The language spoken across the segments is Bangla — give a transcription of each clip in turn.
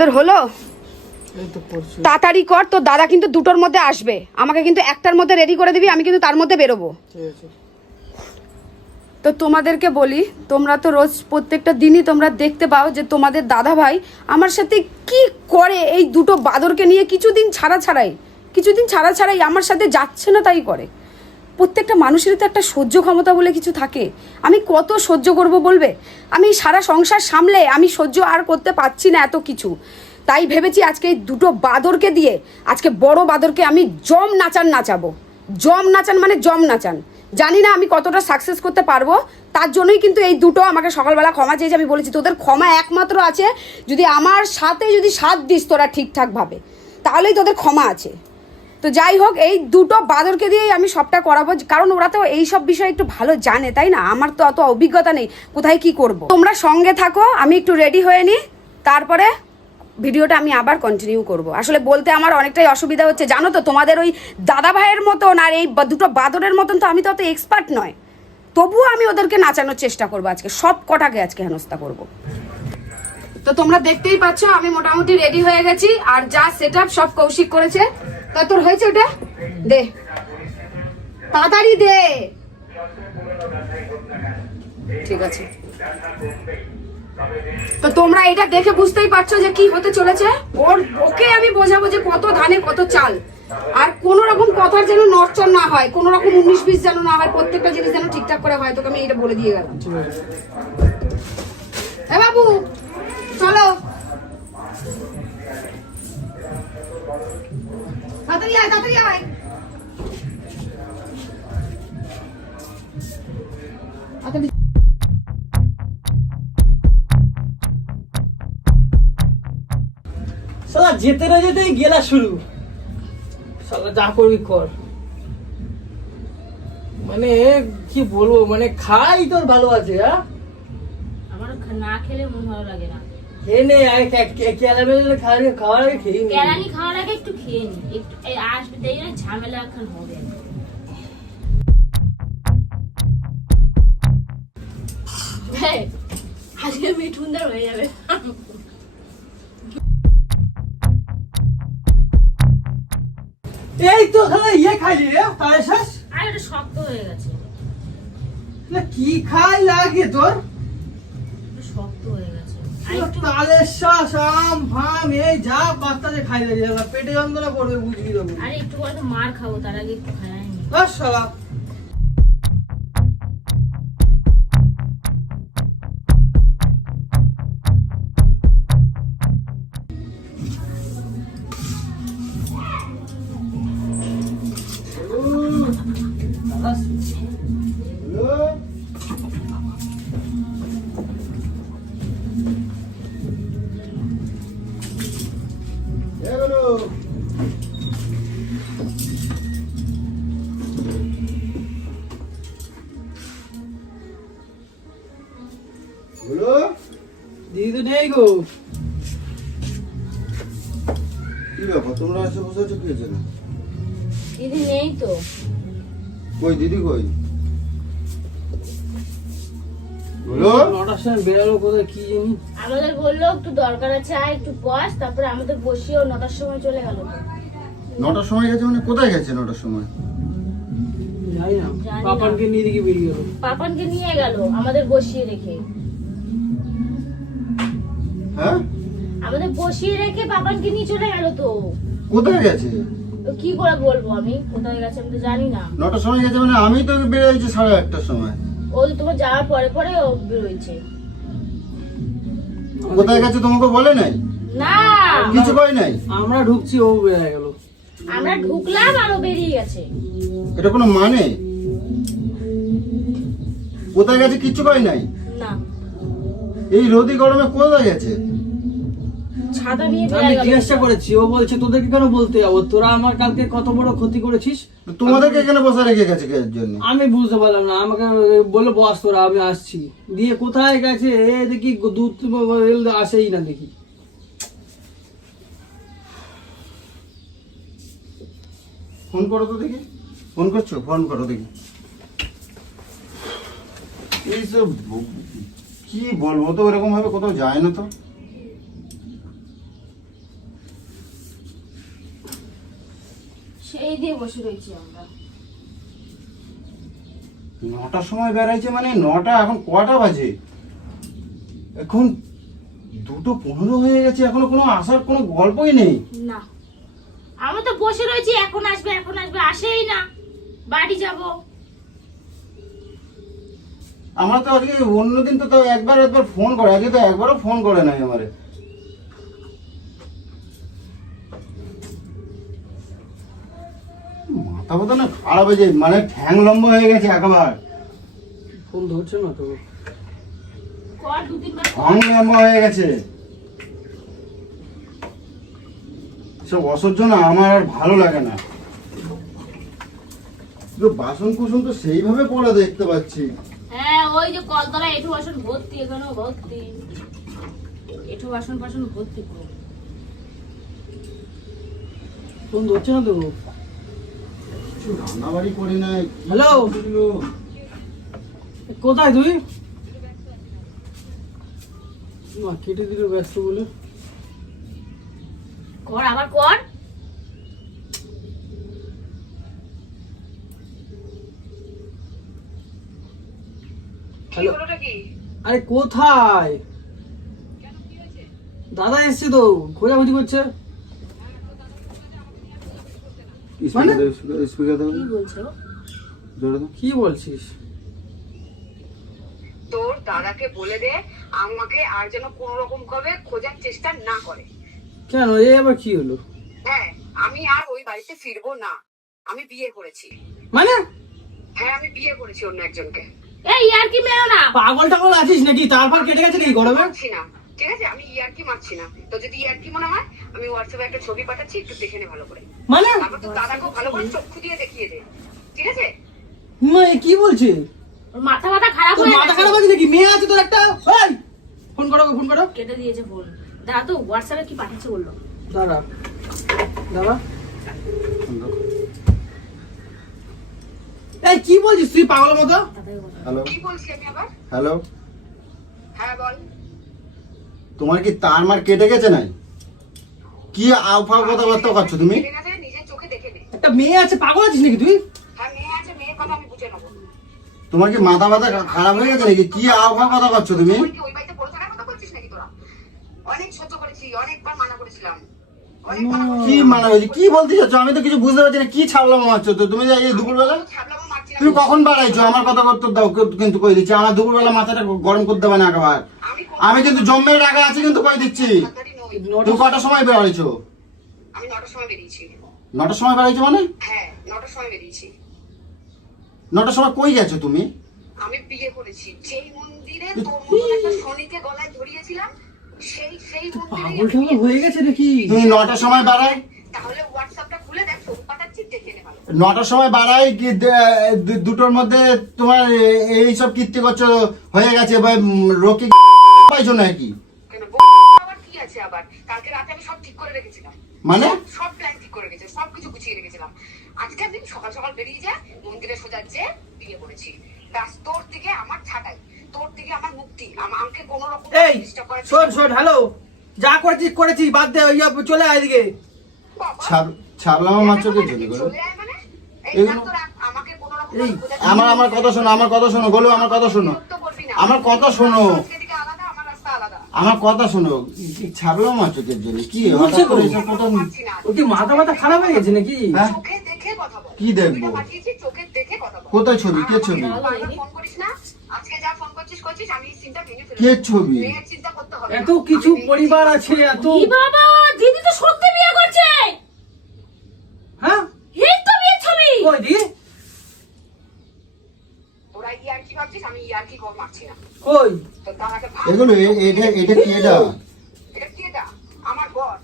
তোদের হলো? তাড়াতাড়ি কর, তোর দাদা কিন্তু দুটোর মধ্যে আসবে, আমাকে কিন্তু একটার মধ্যে রেডি করে দিবি, আমি কিন্তু তার মধ্যে বেরোবো। তো তোমাদেরকে বলি, তোমরা তো রোজ প্রত্যেকটা দিনই তোমরা দেখতে পাও যে তোমাদের দাদা ভাই আমার সাথে কি করে। এই দুটো বাদরকে নিয়ে কিছুদিন ছাড়া ছাড়াই আমার সাথে যাচ্ছে না তাই করে। প্রত্যেকটা মানুষেরই তো একটা সহ্য ক্ষমতা বলে কিছু থাকে। আমি কত সহ্য করব বলবে? আমি সারা সংসার সামলে আমি সহ্য আর করতে পারছি না এত কিছু। তাই ভেবেছি আজকে এই দুটো বাদরকে দিয়ে, আজকে বড় বাদরকে আমি জম নাচাবো। জম নাচান। জানি না আমি কতটা সাকসেস করতে পারবো, তার জন্যই কিন্তু এই দুটো আমাকে সকালবেলা ক্ষমা চেয়েছে। আমি বলেছি তোদের ক্ষমা একমাত্র আছে যদি আমার সাথে যদি সাথ দিস তোরা ঠিকঠাকভাবে, তাহলেই তোদের ক্ষমা আছে। তো যাই হোক, এই দুটো বাদরকে দিয়েই আমি সবটা করাবো, কারণ ওরা তো এইসব বিষয়ে একটু ভালো জানে, তাই না? আমার তো অত অভিজ্ঞতা নেই কোথায় কি করব। তোমরা সঙ্গে থাকো, আমি একটু রেডি হয়ে নিই, তারপরে ভিডিওটা আমি আবার কন্টিনিউ করব। আসলে বলতে আমার অনেকটাই অসুবিধা হচ্ছে, জানো তো, তোমাদের ওই দাদা ভাইয়ের মতন আর এই দুটো বাদরের মতন তো আমি তো অত এক্সপার্ট নয়। তবুও আমি ওদেরকে নাচানোর চেষ্টা করবো, আজকে সব কটাকে আজকে হেনস্থা করবো। তো তোমরা দেখতেই পাচ্ছ আমি মোটামুটি রেডি হয়ে গেছি, আর যা সেট আপ সব কৌশিক করেছে। তা তোর হয়েছে ওটা? দে তাড়াতাড়ি দে। ঠিক আছে, তো তোমরা এটা দেখে বুঝতেই পারছো যে কি হতে চলেছে। ওকে আমি বোঝাবো যে কত ধানে কত চাল, আর কোন রকম কথার যেন নড়চড় না হয়, কোন রকম 19-20 যেন না হয়, প্রত্যেকটা জিনিস যেন ঠিকঠাক করে হয়। তোকে আমি এটা বলে দিয়ে গেলাম। এ বাবু চলো, তাড়াতাড়ি আয়। সালা যেতে না যেতেই গেলা শুরু। সালা যা করবি কর, মানে কি বলবো, মানে খাই তোর ভালো আছে। আমার না খেলে মন ভালো লাগে না। খেয়ে নে, খাওয়ার আগে খেয়ে নি। কেরানি খাওয়ার আগে একটু খেয়ে নি, একটু আসবে তাই না, ঝামেলা এখন হবে। আজকে মিঠুনদার হয়ে যাবে। এই তো ইয়ে খাইলি রে, তাহলে শেষ। আর এটা শক্ত হয়ে গেছে। কি খাই লাগে তোর? শক্ত হয়ে গেছে। তালের শ্বাস, আম ফাম, এই যা বাচ্চাদের খাই লাগে, পেটে যন্ত্রণা করবে বুঝবি তো। আরে একটু করে তো মার খাবো, তার আগে একটু খাইনি। শালা দিদি তো নেই গো। কি ব্যাপার, তোমরা এসে বসে আছো? কি হয়েছে? দিদি নেই তো। কই দিদি কই? বলো। 9টার সময় বেরোলো কোথায় কি জানি। আমাদের বললো একটু দরকার আছে, আয় একটু বস, তারপরে আমাদের বসিয়েও 9টার সময় চলে গেল। 9টার সময় গেছে মানে কোথায় গেছে 9টার সময়? জানি না, জানি না। পাপানকে নিয়ে দিকে বেরিয়ে গেল। পাপানকে নিয়ে গেল আমাদের বসিয়ে রেখে। হ্যাঁ, আমাদের বসিয়ে রেখে পাপানকে নিয়ে চলে গেল। তো কোথায় গেছে? তো কি করে বলবো আমি কোথায় গেছে, আমি তো জানি না। 9টার সময় গেছে মানে আমি তো বেরিয়েছি 8:30টার সময়। ও তো তোমার যাওয়ার পরে পরে ও বেরোইছে। কোথায় গেছে তোমাকে বলে নাই? না, কিছু কই নাই? আমরা ঢুকছি, ও বেরিয়ে গেল। আমরা ঢুকলাম আর ও বেরিয়ে গেছে। এটা কোনো মানে? কোথায় গেছে কিচ্ছু কই নাই? না, এই রোদি গরমে কোথায় গেছে? ছাতা নিয়ে আমি বেরিয়ে গেল। জিজ্ঞাসা করেছি, ও বলছে তোদেরকে কেন বলতে যাবো, তোরা আমার কালকে কত বড় ক্ষতি করেছিস। তোমাদেরকে এখানে বসে রেখে গেছে কে জন্য? আমি বুঝতে পারলাম না, আমাকে বললো বস তোরা, আমি আসছি। দিয়ে কোথায় গেছে এ দেখি, দুধ আসেই না দেখি। ফোন করো তো দেখি। ফোন করছো? ফোন করো দেখি। এইসব কি বলবো, তো এরকম ভাবে কোথাও যায় না তো। সেই দিয়ে বসে রয়েছি আমরা। 9টার সময় বেড়াইছে মানে 9টা, এখন কটা বাজে? এখন 2:15 হয়ে গেছে, এখনো কোনো আসার কোনো গল্পই নেই। না, আমরা তো বসে রয়েছি, এখন আসবে এখন আসবে, আসেই না। বাড়ি যাব। আমরা তো আজকে অন্যদিন তো তাও একবার ফোন করে, আজকে তো একবারও ফোন করে নাই আমারে। মাথা ব্যথা না খারাপ হয়ে যায়, মানে ঠ্যাং লম্বা হয়ে গেছে একেবারে, ফোন ধরছে না তো। কর 2-3 বার। ঠ্যাং লম্বা হয়ে গেছে। সব অসহ্য না, আমার আর ভালো লাগে না। বাসন কুসন তো সেইভাবে পড়া দেখতে পাচ্ছি। হ্যাঁ, ওই যে কলতলা এঠো বাসন ভর্তি, এখানেও ভর্তি, এঠো বাসন ভর্তি পুরো। ফোন ধরছে না তো। কিছু রান্না বাড়ি করি না। হ্যালো, কোথায় তুই? মা কেটে দিল ব্যস্ত বলে। কর, আবার কর। হ্যালো, আরে কোথায়? দাদা এসছে তো, খোঁজাখুঁজি করছে। মানে? স্পিকার দাও, কি বলছো? জোরে দাও। কি বলছিস? তোর দাদাকে বলে দে আমাকে আর যেন কোন রকম ভাবে খোঁজার চেষ্টা না করে। কেন, এ আবার কি হলো? হ্যাঁ, আমি আর ওই বাড়িতে ফিরবো না। আমি বিয়ে করেছি। মানে হ্যাঁ, আমি বিয়ে করেছি অন্য একজনকে। এই আর কি মেরো না। পাগল টাগল আছিস নাকি? তারপর কেটে গেছে নাকি গরমে? মারছি না, ঠিক আছে? আমি ইয়ার্কি মারছি না। তো যদি ইয়ার্কি মনে হয়, আমি হোয়াটসঅ্যাপে একটা ছবি পাঠাচ্ছি, একটু দেখে নে ভালো করে। মানে তারপর তো দাদাকেও ভালো করে চক্ষু দিয়ে দেখিয়ে দে, ঠিক আছে? মা এ কি বলছে? ওর মাথা খারাপ তোর হয়ে মাথা গেছে। খারাপ আছে নাকি? মেয়ে আছে তোর একটা? এই, ফোন করো, ফোন করো। কেটে দিয়েছে ফোন। দাদা তো হোয়াটসঅ্যাপে কি পাঠাচ্ছে বললো। দাঁড়া দাঁড়া। এই কি বলছিস তুই পাগলের মতো? হ্যালো কি বলছি আমি আবার? হ্যালো, হ্যাঁ বল। তোমার কি তার মার কেটে গেছে নাই? কি আউফাউ কথাবার্তা করছো তুমি? দেখে না যে নিজের চোখে দেখে নে। একটা মেয়ে আছে, পাগল আছিস নাকি তুই? হ্যাঁ, মেয়ে আছে, মেয়ের কথা আমি বুঝে নেবো। তোমার কি মাথা ব্যথা খারাপ হয়ে গেছে নাকি? কি আউফাউ কথা করছো তুমি? তুই কি ওই বাড়িতে পড়ে থাকার কথা বলছিস নাকি তোরা? অনেক সহ্য করেছি, অনেকবার মানা করেছিলাম, অনেক মানা করেছি। কি মানা হয়েছে? কি বলতে চাচ্ছ? আমি তো কিছু বুঝতে পারছি না। কি ছাড়লাম মারছো তো তুমি? এই দুপুরবেলা ছাবলামো মারছি না। তুমি কখন বাড়াইছো? আমার কথা করতে দাও, কিন্তু কই দিচ্ছি, আমার দুপুরবেলা মাথাটা গরম করতে দেবে না একেবারে। আমি কিন্তু জন্মের টাকা আছে, কিন্তু কই দিচ্ছি। সাবধানী নই। তুমি কটার সময় বেড়াইছো? আমি 9টার সময় বেরিয়েছি। 9টার সময় বেড়াইছো মানে? হ্যাঁ, 9টার সময় বেরিয়েছি। 9টার সময় কই গেছো তুমি? আমি বিয়ে করেছি যেই মন্দিরে তোর মতন একটা শনিকে গলায় ধরিয়েছিলাম, সেই মন্দিরে পাগল টাগল হয়ে গেছে নাকি? তুমি 9টার সময় বাড়াই, তাহলে হোয়াটসঅ্যাপটা খুলে দেখ, ছবি পাঠাচ্ছি, দেখে নে ভালো। 9টার সময় বাড়াই কি দুটোর মধ্যে তোমার এই সব কীর্তি করছো হয়ে গেছে? রোকি পাইছো নাকি? কেন আবার কি আছে? আবার কালকে রাতে আমি সব ঠিক করে রেখেছিলাম, মানে সব প্ল্যান ঠিক করে রেখেছি, সবকিছু গুছিয়ে রেখেছিলাম। আজকের দিন সকাল সকাল বেরিয়ে যায়, মন্দিরে সোজা যে বিয়ে করেছি। ব্যাস, তোর থেকে আমার ছাটাই, তোর থেকে আমার মুক্তি। আমাকে কোনো রকম এই চেষ্টা করে শোন শোন, হ্যালো, যা করেছিস করেছি, বাদ দে। চলে আয় এদিকে। ছাড়লাম মারছো কি জন্য? চলে আয় মানে এই এগুলো- তোর আমাকে কোনো রকম এই, আমার কথা শোনো, আমার কথা শোনো, গোলু আমার কথা শোনো, আমার কথা শোনো, দিকে আলাদা, আমার রাস্তা আলাদা। আমার কথা শোনো। ছাড়লাম মারছো কি জন্য? কি হঠাৎ করে এসব কথা? মারছি না। ও কি মাথা খারাপ হয়ে গেছে নাকি? হ্যাঁ, চোখে দেখে কথা বল। কি দেখবো? ছবিটা পাঠিয়েছি, চোখে দেখে কথা বল। কোথায় ছবি? কে ছবি? আর আমাকে বারবার ফোন করিস না। আজকে যা ফোন করছিস, আমি এই চিন্তা ভেঙে ফেলবো। কে ছবি? মেয়ের চিন্তা করতে হবে না। এত কিছু আমি পরিবার আছে, এত কি বাবা, দিদি তো সত্যি বিয়ে করছে। হ্যাঁ এই তো বিয়ের ছবি। কই দি? তোরা ইয়ার্কি ভাবছিস, আমি ইয়ার্কি কম মারছি না। কই? তো তারাকে ভাব। এগুলো এটা এটা কি? এটা এটা কি? এটা আমার বর।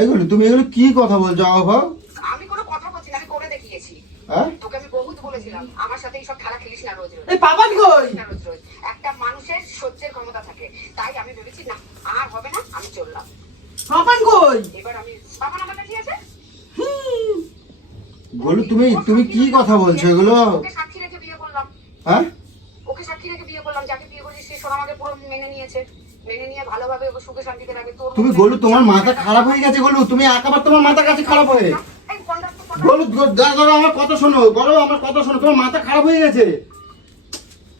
এগুলো তুমি এগুলো কি কথা বলছো? আবহাওয়া, আমি কোনো কথা বলছি না, আমি করে দেখিয়েছি। হ্যাঁ, তোকে আমি বহুত বলেছিলাম আমার সাথে এইসব খেলা খেলিস না রোজ রোজ। এই পাপান কই? রোজ রোজ একটা মানুষের সহ্যের ক্ষমতা থাকে, তাই আমি ভেবেছি না আর হবে না, আমি চললাম। পাপান কই? এবার আমি বাবা আমার কাছে আছে। গোলু তুমি কি কথা বলছো এগুলো? ওকে সাক্ষী রেখে বিয়ে করলাম। হ্যাঁ, ওকে সাক্ষী রেখে বিয়ে করলাম। যাকে বিয়ে করেছি সে সোনা আমাকে পুরো মেনে নিয়েছে, মেনে নিয়ে ভালোভাবে ওকে সুখে শান্তিতে রাখবে। তোর তুমি গোলু তোমার মাথা খারাপ হয়ে গেছে গোলু, তুমি একেবারে তোমার মাথা কাছে খারাপ হয়ে। এই ফোনটা বলো দাদা আমার কথা শোনো, বলো আমার কথা শোনো, তোমার মাথা খারাপ হয়ে গেছে।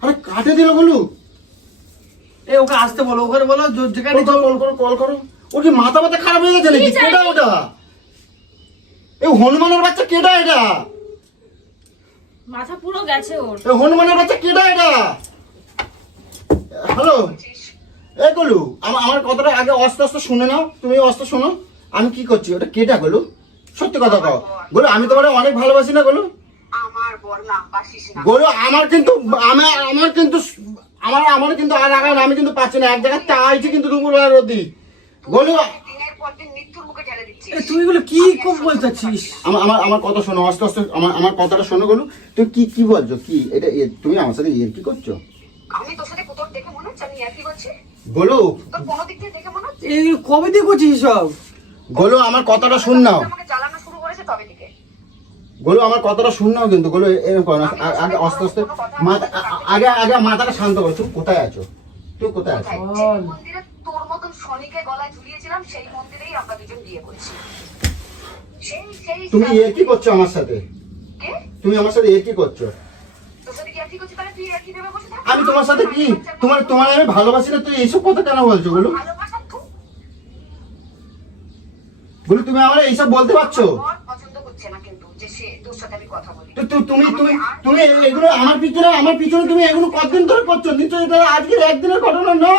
আরে কাটে দিল বলু। এ ওকে আসতে বলো, ওকে বলো যেখানে কল করো। ও কি মাথা খারাপ হয়ে গেছে নাকি? কেডা ওটা? এই হনুমানের বাচ্চা কেডা এটা? মাথা পুরো গেছে ওর। এই হনুমানের বাচ্চা কেডা এটা? হ্যালো এই গলু, আমার কথাটা আগে আস্তে আস্তে শুনে নাও, তুমি আস্তে শোনো। আমি কি করছি? ওটা কেডা গলু? সত্যি কথা কও গলু, আমি তোমার অনেক ভালোবাসি না গলু? আমার বর না, বাসিস না। গলু আমার কিন্তু আর আগে আমি কিন্তু পাচ্ছি না, এক জায়গায় চাইছি কিন্তু দুপুরবেলা রোদি। গলু দিনের পর দিন মৃত্যুর মুখে ঠেলে দিচ্ছিস। তুই এগুলো কি বলতেছিস? আমার কথা শোনো, আস্তে আস্তে আমার কথাটা শোনো গলু। তুমি কি বলছো? কি এটা তুমি আমার সাথে কি করছো? আমি তোর সাথে কোথাও দেখে মনে হচ্ছে আমি একই করছি? গলু তোর কোনো দিক থেকে দেখে মনে হচ্ছে? এই কবে দিয়ে করছিস সব? গলু আমার কথাটা শুন নাও। আমাকে জ্বালানো শুরু করেছে তবে থেকে। গলু আমার কথাটা শুন নাও কিন্তু গলু, এরকম করো না। আগে আস্তে আস্তে আগে মাথাটা শান্ত করো। তুমি কোথায় আছো? তুমি কোথায় আছো? যে মন্দিরে তোর মতন শনিকে গলায় ঝুলিয়েছিলাম সেই মন্দিরেই আমরা দুজন বিয়ে করেছি। সেই তুমি কি করছো আমার সাথে? কে? তুমি আমার সাথে কি করছো? তোর সাথে কি একই করছিস? তাহলে তুই একই ভেবে বসে থাক। আমি তোমার সাথে কি তোমার আমি ভালোবাসি না, তুই এইসব কথা কেন বলছো গলু? ভালোবাসা তুই গলু তুমি আমার এইসব বলতে পারছো? বর পছন্দ করছে না কিন্তু যে সে তোর সাথে আমি কথা বলি। তুমি এগুলো আমার পিছনে তুমি এগুলো কতদিন ধরে করছো? নিশ্চয়ই এটা আজকের একদিনের ঘটনা না।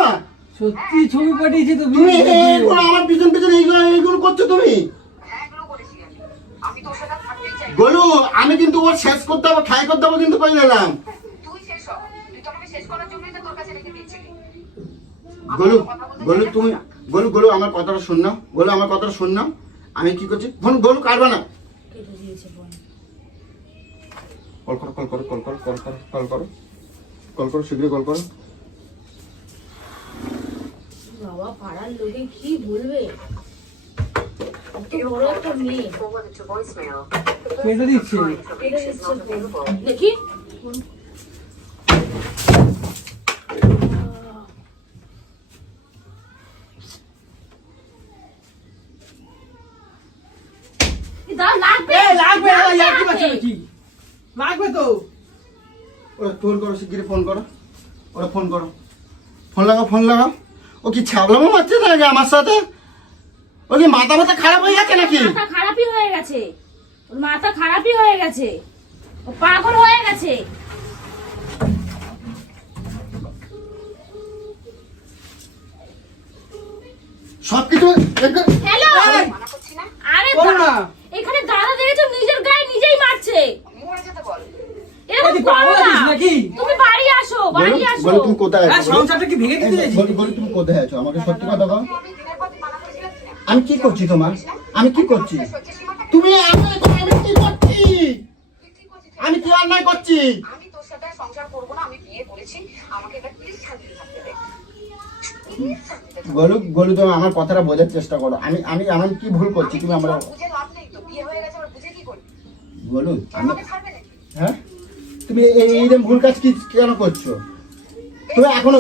সত্যি ছবি পাঠিয়েছি তো তুমি এইগুলো আমার পিছন এইগুলো করছো তুমি। হ্যাঁ এগুলো করেছি আমি। আমি তোর সাথে আর থাকতেই চাই না। গলু আমি কিন্তু ওর শেষ করতে হবে, খাই করতে হবে কিন্তু কই নিলাম। তুই শেষ হ। তুই তো আমাকে শেষ করার জন্যই তো তোর কাছে রেখে দিয়েছিলি। গলু আমার কথাটা শুন না। গলু আমার কথাটা শুন না। আমি কি করছি? ফোন গলু কাটবা না। কেটে দিয়েছে বোন। কল করো শীঘ্রই কল করো। বাবা পাড়ার লোকে কি বলবে? এত বড় একটা মেয়ে। Forward to voicemail. কেটে দিচ্ছে। কেটে দিচ্ছে বোন। দেখি দাও লাগবে। লাগবে না, কি করছিস নাকি? লাগবে তো। ওরা ফোন করো, শিগগিরই ফোন করো। ওরা ফোন করো। ফোন লাগাও। ও কি ছাগলামো মারছে নাকি আমার সাথে? ও কি মাথা খারাপ হয়ে গেছে নাকি? মাথা খারাপই হয়ে গেছে। ওর মাথা খারাপই হয়ে গেছে। ও পাগল হয়ে গেছে। সবকিছু হ্যালো মানা করছি না? আরে বলো না। এখানে দাদা দেখেছো নিজের গায়ে নিজেই মারছে। মরে যেতে বল। এরকম তুই করো পাগল না। আছিস নাকি? তুমি বাড়ি আসো, বাড়ি আসো। বলো তুমি কোথায় হ্যাঁ, আছো? সংসারটা কি ভেঙে দিতে চাইছিস? বলো তুমি কোথায় আছো? আমাকে সত্যি কথা বলো। তুই আমি দিনের পর দিন মানা করেছিলাম কিনা? আমি কি করছি তোমার? আমি কি করছি? সহ্যের সীমাটা তুমি আমি কি করছি? তুই কি করছিস? আমি কি অন্যায় করছি? আমি তোর সাথে আর সংসার করবো না। আমি বিয়ে করেছি। আমাকে এবার প্লিজ শান্তিতে থাকতে দে। প্লিজ শান্তিতে থাক। গলু তুমি আমার কথাটা বোঝার চেষ্টা করো। আমি কি ভুল করছি? তুমি আমরা বুঝে লাভ নেই তো। বিয়ে হয়ে গেছে, আবার বুঝে কি করবি? গলু আমাকে ছাড়বে নাকি? হ্যাঁ তুমি এইরকম ভুল কাজ কি কেন করছো? তুমি এখনো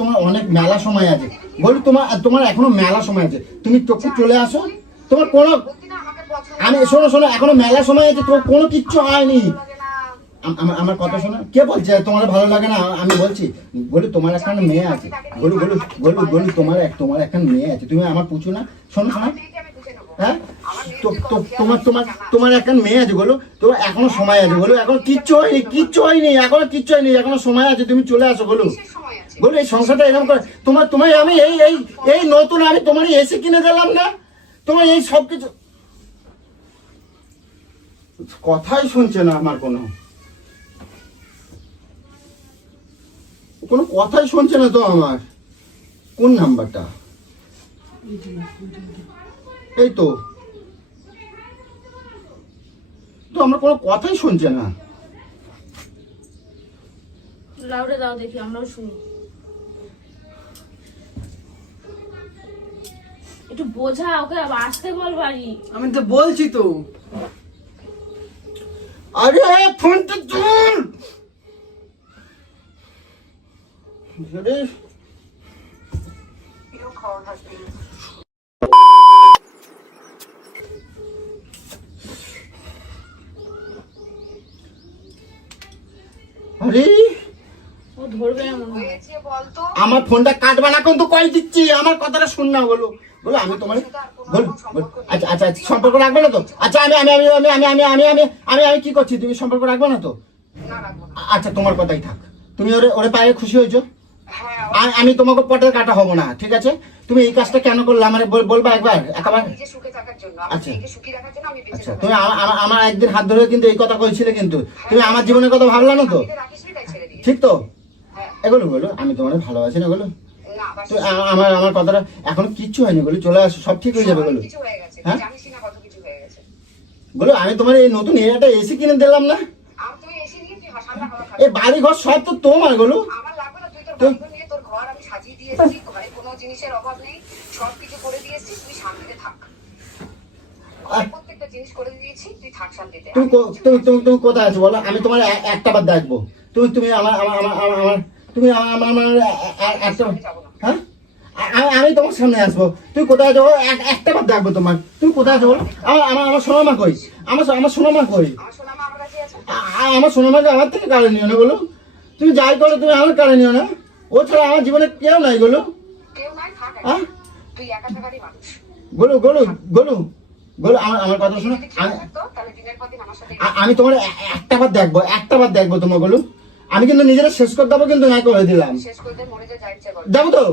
তোমার অনেক মেলা সময় আছে। গলু তোমার এখনো মেলা সময় আছে। তুমি চলে আসো। তোমার কোনো বলতি না আমাকে পছন্দ আমি শোনো এখনো মেলা সময় আছে। তোমার কোনো কিচ্ছু হয়নি। লাগে না। আমার কথা শোনো। কে বলছে তোমার ভালো লাগে না? আমি বলছি বলি তোমার একটা মেয়ে আছে। বলি তোমার একটা মেয়ে আছে। তুমি আমার পুছো না। শোনো মেয়েকে আমি বুঝে নেবো। হ্যাঁ তোমার একটা মেয়ে আছে বলো। তোমার এখনো সময় আছে বলো। এখন কিচ্ছু হয়নি এখনো সময় আছে। তুমি চলে আসো বলো। কিসের সময় আছে? বলো এই সংসারটা এরকম করে তোমার আমি এই নতুন আমি তোমার এসি কিনে দিলাম না। তোমার এই সব কিছু কথাই শুনছে না। আমার কোনো কথাই শুনছে না তো। আমার কোন নাম্বারটা? এই তো আমার কোনো কথাই শুনছে না। লাউডে দাও দেখি, আমরাও শুনি। একটু বোঝা ওকে, আসতে বল বাড়ি। আমি তো বলছি তো। আরে ফোনটা তুল। Your call has been ধরবে না মনে হয়। হয়েছে বলতো আমার ফোনটা কাটবে না, কিন্তু কই দিচ্ছি, আমার কথাটা শুন না। বলো বলো, আমি তোমার বল বল। আচ্ছা আচ্ছা আচ্ছা, সম্পর্ক রাখবে না তো? আচ্ছা আমি আমি আমি আমি আমি আমি আমি আমি আমি আমি কি করছি, তুমি সম্পর্ক রাখবে না তো? না রাখবো না। আচ্ছা তোমার কথাই থাক, তুমি ওরে ওরে পায়ে খুশি হয়েছো? হ্যাঁ আমি তোমাকে পটের কাটা হব না, ঠিক আছে? তুমি এই কাজটা কেন করলে আমার বলবা একবার, একেবারে? আমি নিজে সুখে থাকার জন্য, আমার আচ্ছা। মেয়েকে সুখী রাখার জন্য আমি বেঁচে আচ্ছা, থাকার তুমি আমার একদিন হাত ধরে কিন্তু এই কথা কইছিলে, কিন্তু তুমি আমার জীবনের কথা ভাবলা না তো? জন্য। রাখিসনি তাই ছেড়ে দিয়েছি। ঠিক তো? হ্যাঁ। এগুলো বলো, আমি তোমার ভালোবাসি না বলো? না বাস তো আমার আমার কথাটা এখনো কিচ্ছু হয়নি বলো, চলে আসো, সব ঠিক হয়ে যাবে বলো। কিছু হয়ে গেছে, হ্যাঁ? জানিসই না কত কিছু হয়ে গেছে। বলো, আমি তোমার এই নতুন একটা এসি কিনে দিলাম না? আর তুই এসে নিয়ে তুই ঠান্ডা খাওয়া এই বাড়ি ঘর সব তো তোমার বলো। আমার লাগবে না, তুই তোর বাড়ি নিয়ে তোর ঘর আমি সাজিয়ে দিয়ে এসেছি, ঘরে কোনো জিনিসের অভাব নেই, সব কিছু করে দিয়েছি, তুই শান্তিতে থাক। ঘরে প্রত্যেকটা জিনিস করে দিয়েছি, তুই থাক শান্তিতে। তুমি তুমি কোথায় আছো বলো, আমি তোমার একটা বার দেখবো। তুমি তুমি আমার আমার আমার আমার আমার তুমি আমার আমার আমার একটা, হ্যাঁ আমি তোমার সামনে আসবো, তুমি কোথায় আছো একটা বার দেখবো তোমার। তুমি কোথায় আছো বলো? আমার আমার আমার সোনামা কই? আমার আমার সোনামা কই? আমার সোনামা আমার কাছে আছে। আমার সোনামাকে আমার থেকে কাড়ে নিও না বলো। তুমি যাই করো, তুমি আমার কাড়ে নিও না। ও ছাড়া আমার জীবনে কেউ নাই বলো। কেউ নাই, থাক হ্যাঁ? তুই একা থাকারই মানুষ। বলো বলো বলো বলো, আমার আমার কথা শোনো। যদি খেয়াল থাকতো তাহলে দিনের পর দিন আমার সাথে আমি তোমার একটা বার দেখবো তোমার বলো। আমি কিন্তু নিজেরা শেষ করে দেবো, কিন্তু না করে দিলাম। শেষ করে দে, মরে যা, যা ইচ্ছে কর। দেবো তো?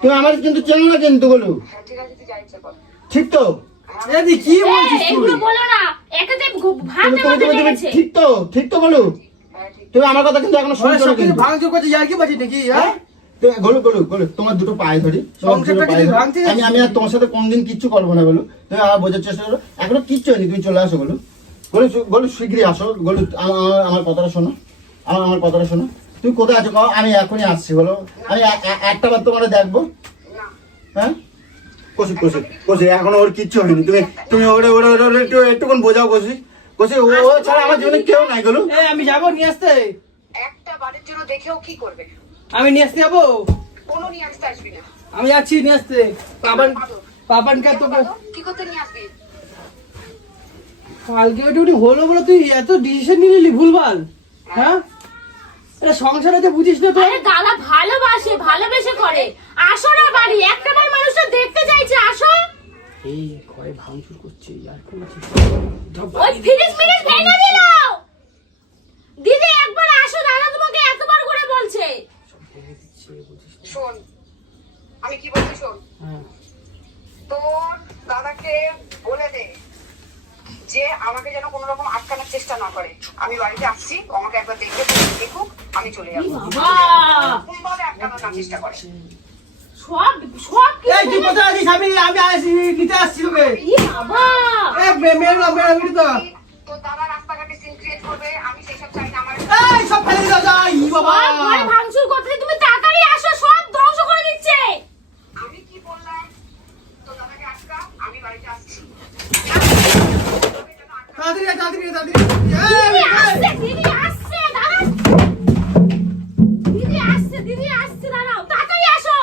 তুমি আমার কিন্তু চেনো না কিন্তু বলো, হ্যাঁ ঠিক আছে, তুই যা ইচ্ছে কর। ঠিক তো? এদি কি বলছিস তুই? এগুলো বলো না, একাতে ভাত তুমি তুমি দেওয়াতে তুমি তুমি লেগেছে। ঠিক তো? ঠিক তো বলো? হ্যাঁ ঠিক। তুমি আমার কথা কিন্তু এখনো ওরা শুনছো না সব কিছু কিন্তু। ভাঙচুর করছে, ইয়ার কি বাজি নাকি? হ্যাঁ? হ্যাঁ? তুমি গলু গলু গলু, তোমার দুটো পায়ে ধরি, তোমার দুটো সংসারটা কি পায়ে তুই ধরি। ভাঙতে আমি যাচ্ছিস? আমি আর তোমার সাথে কোনদিন কিচ্ছু করবো না বলো। তুমি আমার বোঝার চেষ্টা করো, এখনো কিচ্ছু হয়নি, তুমি চলে আসো বলো। গলু গলু শিগগিরই আসো গলু, আমার কথাটা শোনো, আমার কথাটা শোনো। তুমি কোথায় আছো কও, আমি এখনই আসছি বলো। আমি একটা বার তোমার দেখবো। না হ্যাঁ? কষি কষি কষি, এখনো ওর কিচ্ছু হয়নি। তুমি তুমি ওরে ওরে ওরে একটুক্ষণ বোঝাও কষি কষি, ও ছাড়া আমার জীবনে কেউ নাই গলু। এ আমি যাবো নিয়ে আসতে, একটা বারের জন্য দেখেও কি করবে? আমি নিয়ে আসতে যাবো, কোনো নিয়ে আসতে আসবি না। আমি যাচ্ছি নিয়ে আসতে। পাপানকে কেন তোকে বাঁধো? কি করতে নিয়ে আসবি? কালকে ওইটুকুনি হলো বলে তুই এত ডিসিশন নিয়ে নিলি ভুলভাল? হ্যাঁ, এটা সংসারে যে বুঝিস না তো। আরে দাদা ভালোবাসে, ভালোবেসে করে। আসো না বাড়ি, একটা বার মানুষটা দেখতে চাইছে, আসো। এই ঘরে ভাঙচুর করছে, ইয়ার কি বলছিস? ওই ফ্রিজ ভেঙে দিল। দিদি একবার আসো, দাদা তোমাকে এতবার করে বলছে। শোন, আমি কি বলছি শোন, হ্যাঁ। তোর দাদাকে বলে দে যে আমাকে যেন কোনো রকম আটকানোর চেষ্টা না করে। আমি বাড়িতে আসছি, ও আমাকে একবার দেখুক, আমি চলে যাবো। বাবা, কোনভাবে আটকানোর না চেষ্টা করে। সব সব কিছু এই তুই কোথায় আছিস? আমি আসি, নিতে আসছি তোকে। ই বাবা, এ মেরো তো। তোর দাদা রাস্তাঘাটে সিন ক্রিয়েট করবে, আমি সেসব চাই না। আমার এই সব ফেলে দাও, যাই বাবা। সব ঘরে ভাঙচুর করতে, তুমি তাড়াতাড়ি আসো, সব ধ্বংস করে দিচ্ছে। আমি কি বললাম, তোর দাদাকে আটকা, আমি বাড়িতে আসছি। তাড়াতাড়ি তাড়াতাড়ি তাড়াতাড়ি। দিদি আসছে, দিদি আসছে, দাঁড়াও। দিদি আসছে, দিদি আসছে, দাঁড়াও, তাড়াতাড়ি আসো।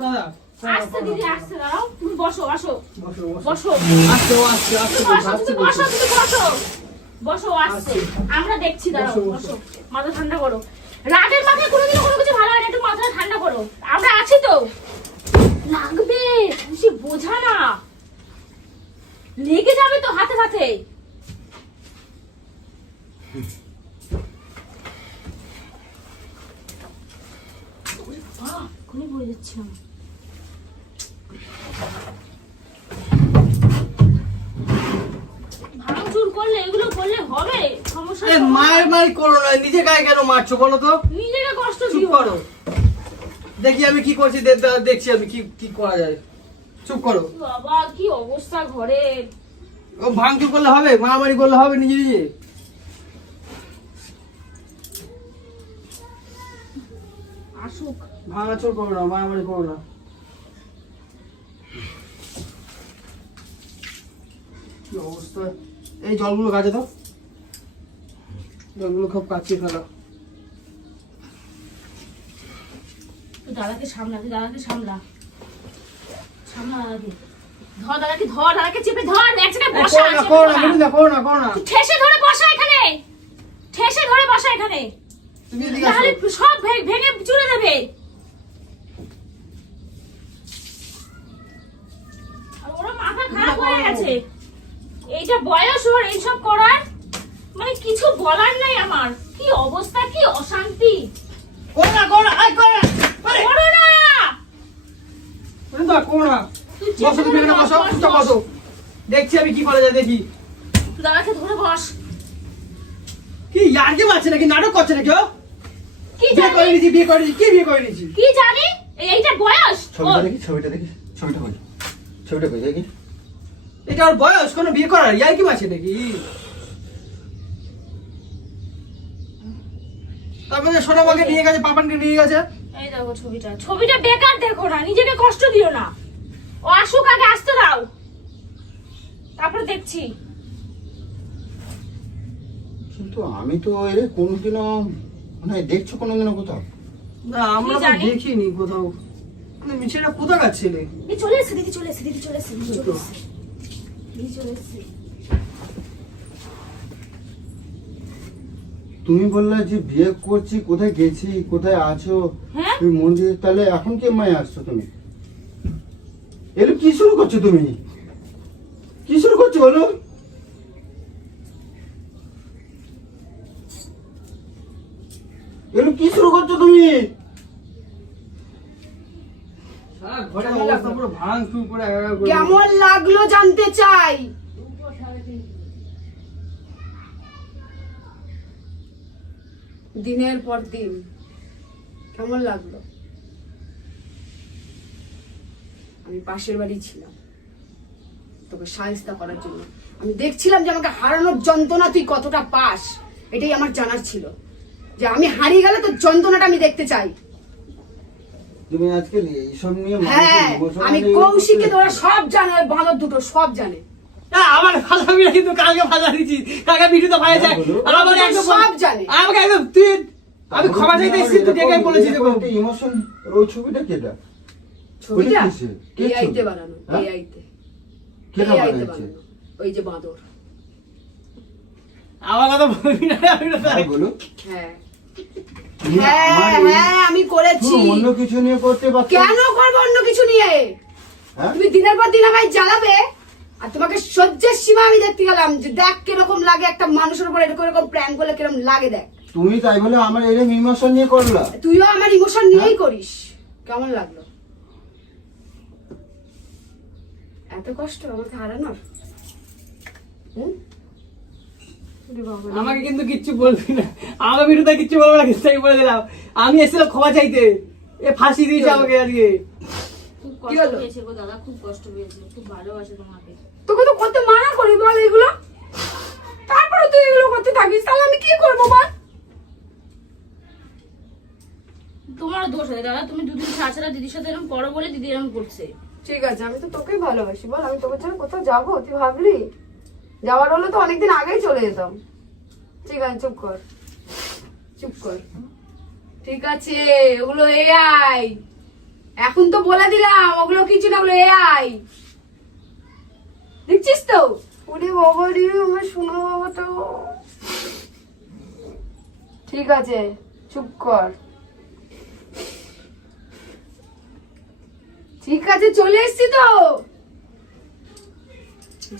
দাদা আসছে দিদি আসছে, দাঁড়াও, তুমি বসো, আসো, বসো বসো। আসতে আসতে আসতে তুমি বসো, তুমি বসো, তুমি বসো, বসো, আসছে, আমরা দেখছি, দাঁড়াও, বসো, বসো, মাথা ঠান্ডা করো। রাতের মাথায় কোনোদিনও কোনো কিছু ভালো হয় না, একটু মাথা ঠান্ডা করো, আমরা আছি তো। লাগবে, খুশি বোঝা না, লেগে যাবে তো হাতে হাতে। এখনই পড়ে যাচ্ছিলাম। ভাঙচুর করলে, এগুলো করলে হবে? সমস্যা এ মার করো না, নিজে গায়ে কেন মারছো বলো তো? নিজেকে কষ্ট চুপ দিও। করো, দেখি আমি কি করছি, দেখছি আমি কি কি করা যায়। চুপ করো। বাবা কি অবস্থা ঘরে। ও ভাঙচুর করলে হবে? মারামারি করলে হবে নিজে নিজে? আসুক। ভাঙাচোর করো না, মারামারি করো না। কি অবস্থা। এই জলগুলো কাজে দাও, জলগুলো খুব কাচিয়ে ফেলো। তুই দাদাকে সামলা, তুই দাদাকে সামলা, সামলা দাদাকে। ধর দাদাকে চেপে ধর, এক জায়গায় বসা, করো না, চেপে করো না, ধর। বলি না, করো না, করো না। তুই ঠেসে ধরে বসা এখানে, ঠেসে ধরে বসা এখানে, তুমি এদিকে আসো। তাহলে সব ভেঙে চুরে দেবে। আর ওরা মাথা খারাপ হয়ে গেছে, এইটা বয়স ওর এইসব করার, মানে কিছু বলার নাই আমার। কি অবস্থা, কি অশান্তি। করো না, করো না, আয় করো না। আরে, করো না, বন্ধুরা, করো না। তুই বসো, চেপে তুমি ধরে এখানে বসো, বস, চুপচাপ বস। বসো। দেখছি আমি কি করা যায়, দেখি। তুই দাদাকে ধরে বস। কি ইয়ার্কি মারছে নাকি, নাটক করছে নাকি ও? কি বিয়ে করে জানি, নিয়েছি, বিয়ে করে নিয়েছি, কি বিয়ে করে নিয়েছি? কি জানি, এইটা বয়স ছবিটা ওর। দেখি, ছবিটা দেখি, ছবিটা কই, ছবিটা কই দেখি। এটা ওর বয়স কোনো বিয়ে করার, ইয়ার্কি মারছে নাকি? তারপরে সোনামাকে নিয়ে গেছে, পাপানকে নিয়ে গেছে। এই দেখো ছবিটা বেকার দেখো না, নিজেকে কষ্ট দিও না। ও আসুক, আগে আসতে দাও, তারপরে দেখছি। কিন্তু আমি তো এর কোনোদিনও মানে দেখছো কোনোদিনও কোথাও? না, আমরা কি তো জানি? দেখিনি কোথাও। মানে মিছেটা কোথাকার ছেলে? এই চলে এসে দিদি, চলে এসে দিদি, চলে এসে দিদি, চলে এসে দিদি, চলে এসে। তুমি বললে যে বিয়ে করছি, কোথায় গেছি, কোথায় আছো, হ্যাঁ? তুমি মন্দিরে, তাহলে এখন কি মায় আসছো তুমি? এলো কি শুরু করছো তুমি? কি শুরু করছো বলো? এলো কি শুরু করছো তুমি? সারা ঘরের অবস্থা পুরো ভাঙচুর করে একাকার করে কেমন লাগলো জানতে চাই। দিনের পর দিন কেমন লাগলো? আমি পাশের বাড়ি ছিলাম তোকে সাহায্য করার জন্য। আমি দেখছিলাম যে আমাকে হারানোর যন্ত্রণা তুই কতটা পাস, এটাই আমার জানার ছিল, যে আমি হারিয়ে গেলে তোর যন্ত্রণাটা আমি দেখতে চাই। তুমি আজকে এইসব নিয়ে হ্যাঁ, আমি কৌশিককে তোরা সব জানে, ওই বাঁদর দুটো সব জানে, আমার ফাঁসাবি না কিন্তু, কালকে ফাঁসা দিচ্ছি, কালকে ভিডিও তো ফাঁসা যায়। হ্যাঁ, আমার একদম সব জানে। আমাকে একদম তুই, আমি ক্ষমা চাইতে এসেছি, তুই ডেকে বলেছি দেখো। ইমোশন, ওই ছবিটা কেটা? ছবিটা ওটা কিসের? কে এআই তে ছবি? বানানো, হ্যাঁ? এআই তে, কেটা AI তে বানাচ্ছে? বানানো, ওই যে বাঁদর। আমার কথা বলবি না, আমি তো হ্যাঁ, বলো। হ্যাঁ তুমি হ্যাঁ আমার এই- হ্যাঁ, আমি করেছি। তুমি অন্য কিছু নিয়ে করতে পারছো? কেন করবো অন্য কিছু নিয়ে? হ্যাঁ? তুমি দিনের পর দিন আমায় জ্বালাবে, আর তোমাকে সহ্যের সীমা আমি দেখতে গেলাম, যে দেখ কিরকম লাগে একটা মানুষের উপর এরকম প্র্যাঙ্ক করলে কিরকম লাগে দেখ। তুমি তাই বলে আমার এরকম ইমোশন নিয়ে করলা? তুইও আমার ইমোশন নিয়েই করিস। কেমন লাগলো? এত কষ্ট আমাকে হারানোর? হুম? ওরে বাবা রে। আমাকে কিন্তু কিচ্ছু বলবি না, আমার ভিডিওতে কিচ্ছু বলবো না, কিন্তু আমি বলে দিলাম। আমি এসেছিলাম ক্ষমা চাইতে, এ ফাঁসি দিয়েছে আমাকে আজকে। খুব কি কষ্ট হলো? পেয়েছে গো দাদা, খুব কষ্ট পেয়েছে, খুব ভালোবাসে তোমাকে। তোকে তো কত মানা করি বল এগুলো, তারপরে তুই এগুলো করতে থাকিস, তাহলে আমি কি করবো বল? তোমারও দোষ আছে দাদা, তুমি দুদিন ছাড়া দিদির সাথে এরকম করো বলে দিদি এরকম করছে। ঠিক আছে, আমি তো তোকেই ভালোবাসি বল, আমি তোকে ছাড়া কোথাও যাবো? তুই ভাবলি? যাওয়ার হলে তো অনেকদিন আগেই চলে যেতাম। ঠিক আছে, চুপ কর, চুপ কর। ঠিক আছে, ওগুলো এআই, এখন তো বলে দিলাম ওগুলো কিছু না, ওগুলো এআই। দেখছিস তো? ওরে বাবা রে, আমার শোনো বাবা তো। ঠিক আছে, চুপ কর। ঠিক আছে, চলে এসছি তো।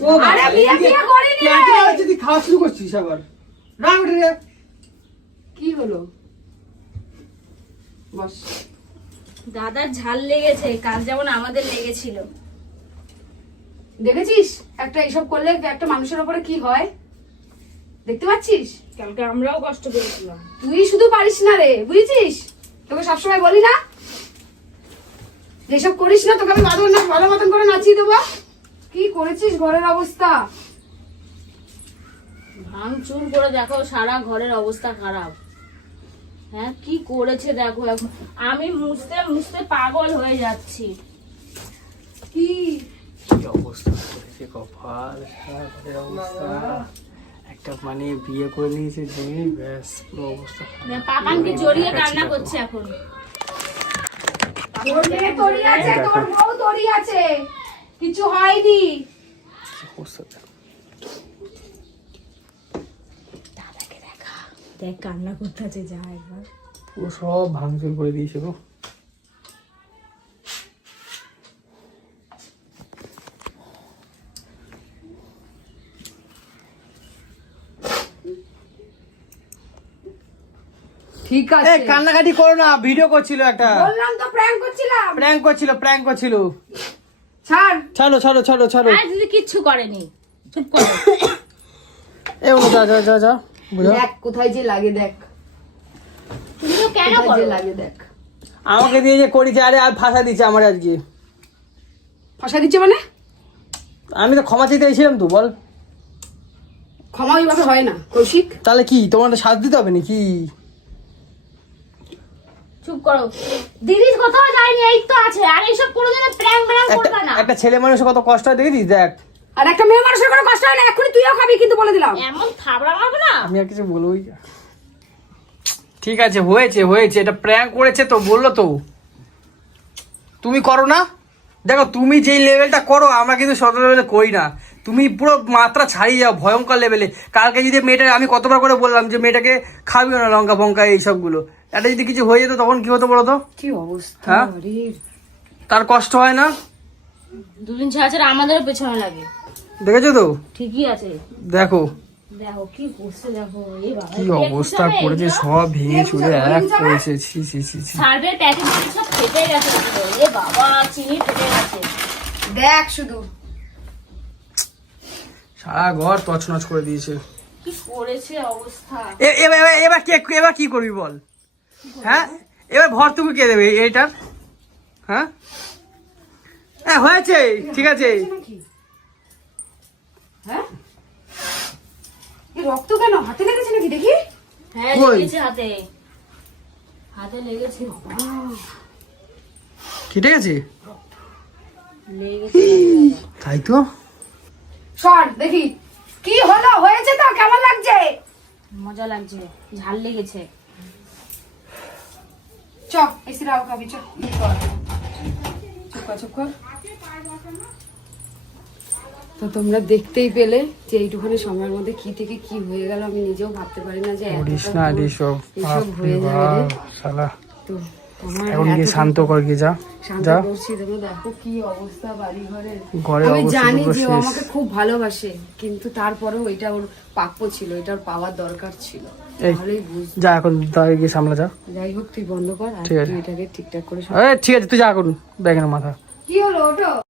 ও বাবা, আরে বিয়ে এদিকে বিয়ে করিনি রে। ক্যান্টিনে হচ্ছে, তুই খাওয়া শুরু করছিস আবার। রাগ উঠে রে। কি হলো? বস। দাদার ঝাল লেগেছে, কাল যেমন আমাদের লেগেছিল। দেখেছিস একটা এইসব করলে একটা মানুষের উপরে কি হয়, দেখতে পাচ্ছিস? কালকে আমরাও কষ্ট পেয়েছিলাম। তুই শুধু পারিস না রে, বুঝেছিস? তোকে সবসময় বলি না যেসব করিস না, তোকে আমি ভালো মতন করে নাচিয়ে দেবো। কি করেছিস ঘরের অবস্থা? ভাঙচুর করে দেখো, সারা ঘরের অবস্থা খারাপ। হ্যাঁ, কি করেছে দেখো, এখন আমি মুছতে মুছতে পাগল হয়ে যাচ্ছি। কি কি অবস্থা করেছে কপাল, সারা ঘরের অবস্থা। একটা মানে বিয়ে করে নিয়েছে যে, ব্যাস পুরো অবস্থা খারাপ। পাপানকে জড়িয়ে কান্না করছে এখন। তোর মেয়ে তোরই আছে, তোর বউ তোরই আছে, কিছু হয়নি। কি অবস্থা দেখো। দাদাকে দেখা, দেখ কান্না করতে আছে, যা একবার। পুরো সব ভাঙচুর করে দিয়েছে গো। ঠিক এ আছে, কান্নাকাটি করো না, ভিডিও করছিল একটা। বললাম তো প্র্যাঙ্ক করছিলাম। প্র্যাঙ্ক করছিল। ছাড়। ছাড়ো। আর দিদি কিচ্ছু করেনি, চুপ করো। এ ওনো যা বুঝো। দেখ কোথায় যে লাগে, দেখ তুমি তো কেন কোথায় করো? যে লাগে, দেখ। আমাকে দিয়ে যে করেছে, আরে আর ফাঁসা দিচ্ছে আমার আজকে। ফাঁসা দিচ্ছে মানে? আমি তো ক্ষমা চাইতে এসেছিলাম তো, বল। ক্ষমা ওইভাবে হয় না কৌশিক। তাহলে কি তোমার শাস্তি দিতে হবে নাকি? চুপ করো, দিদি কোথাও যায়নি, এই তো আছে। আর এইসব কোনোদিনও প্র্যাঙ্ক করবে না। একটা ছেলে মানুষের কত কষ্ট হয় দেখেছিস, দেখ। আর একটা মেয়ে মানুষের কোনো কষ্ট হয় না, এখনই তুইও খাবি কিন্তু বলে দিলাম। এমন থাবড়া মারবে না। আমি আর কিছু বলবোই না। ঠিক আছে, হয়েছে, এটা প্র্যাঙ্ক করেছে তো, বললো তো। তুমি করো না, দেখো তুমি যেই লেভেলটা করো, আমরা কিন্তু শত লেভেলে করি না। তুমি পুরো মাত্রা ছাড়িয়ে যাও, ভয়ঙ্কর লেভেলে। কালকে যদি মেয়েটা, আমি কতবার করে বললাম যে মেয়েটাকে খাবিও না লঙ্কা ফঙ্কা এইসবগুলো, এটা যদি কিছু হয়ে যেত তখন কি হতো বলো তো? কি অবস্থা হ্যাঁ? রে। তার কষ্ট হয় না? দুদিন ছাড়া আমাদেরও পেছনে লাগে। দেখেছো তো? ঠিকই আছে। দেখো দেখো কি করছে, দেখো এই বাবা কি অবস্থা করেছে, সব ভেঙে চুরে এক করেছে। ছি। সার্ভের প্যাকেট সব ফেটে গেছে পুরো। এ বাবা, চিনি ফেটে গেছে। দেখ শুধু সারা ঘর তছনছ করে দিয়েছে। কি করেছে অবস্থা। এবার কি করবি বল? হ্যাঁ, এবার ভর্তুকি কে দেবে এইটা? হ্যাঁ হয়েছে, ঠিক আছে। হ্যাঁ, এই রক্ত কেন? হাতে লেগেছে নাকি দেখি? হ্যাঁ কই? লেগেছে হাতে লেগেছে কেটে গেছে? লেগেছে। তাই তো। সর দেখি কি হলো, হয়েছে তো? কেমন লাগছে? মজা লাগছে, ঝাল লেগেছে। চ এসি রাও খাবি, চ। চুপ কর। তো তোমরা দেখতেই পেলে যে এইটুখানি সময়ের মধ্যে কি থেকে কি হয়ে গেল। আমি নিজেও ভাবতে পারি না যে করিস না এসব, এসব হয়ে যাবে রে। শালা। তো তোমার এখন গিয়ে শান্ত কর, গিয়ে যা। শান্ত করছি, তুমি দেখো কি অবস্থা বাড়ি ঘরের। ঘরের আমি অবস্থা জানি পুরো যে ও শেষ। আমাকে খুব ভালোবাসে, কিন্তু তারপরেও এটা ওর প্রাপ্য ছিল, এটা ওর পাওয়ার দরকার ছিল। এই, তাহলেই বুঝ। যা এখন তাই গিয়ে সামলা যা। যাই হোক তুই বন্ধ কর আর ঠিক আছে। তুই এটাকে ঠিকঠাক করে ঠিক আছে, তুই যা এখন, ব্যাগের মাথা। কি হলো ওটা?